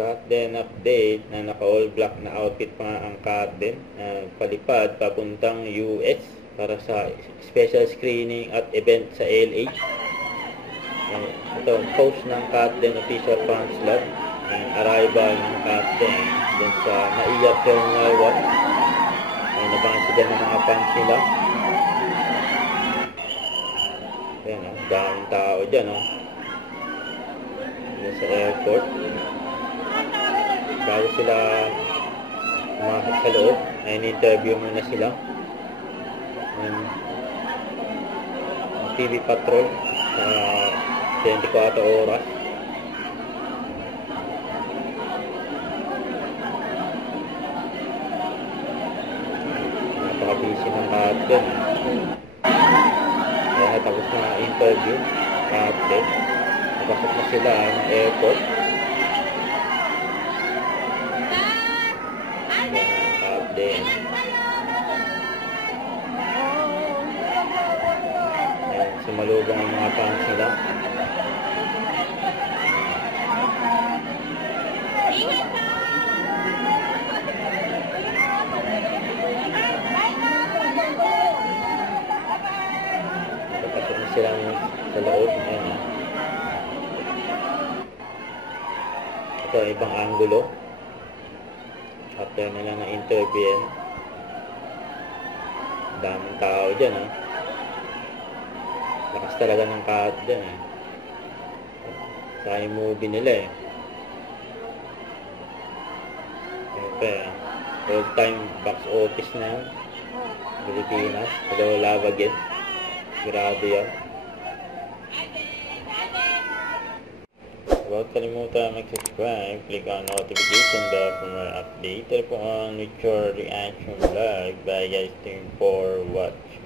Katden update na naka-all black na outfit pa ang Katden. Palipad papuntang US para sa special screening at event sa LA. Ito, post ng Katden official fans club. Arrival ng Katden dun sa Naiya Terminal 1. Nabangan sila ng mga fans nila. Ayan, daming tao dyan, sa airport. Bago sila pumasok sa loob, ay in-interview muna sila ng TV Patrol sa 24 oras. Napaka-busy ng Katden. Kaya tapos na interview Katden. Napasok na sila ng airport. Katden. Ayan, sumalubong ang mga fans nila. Napasok na sila sa loob. Ayan, ito, ibang angulo. After nila na interview, daming tao dyan, lakas talaga ng Katden, sa movie nila, siyempre, all time box office na yun, Pilipinas. Hello, Love Again, grabe yan. Huwag kalimutan mag-subscribe, click on notification bell for more update. Tell po on with your reaction vlog. Bye guys, thank you for watching.